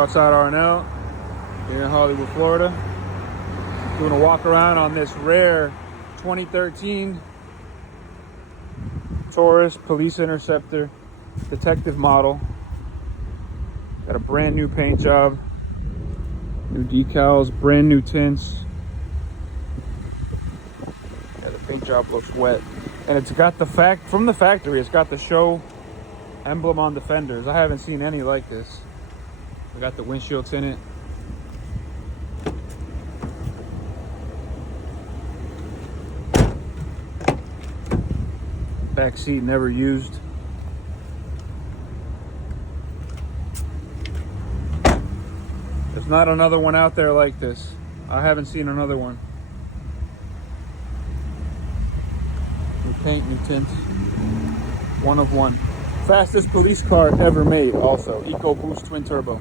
Outside Arnell, here in Hollywood, Florida. Doing a walk around on this rare 2013 Taurus Police Interceptor detective model. Got a brand new paint job, new decals, brand new tints. Yeah, the paint job looks wet. And it's got from the factory, it's got the show emblem on the fenders. I haven't seen any like this. We got the windshield tinted. Back seat never used. There's not another one out there like this. I haven't seen another one. New paint, new tints. One of one. Fastest police car ever made also. EcoBoost twin turbo.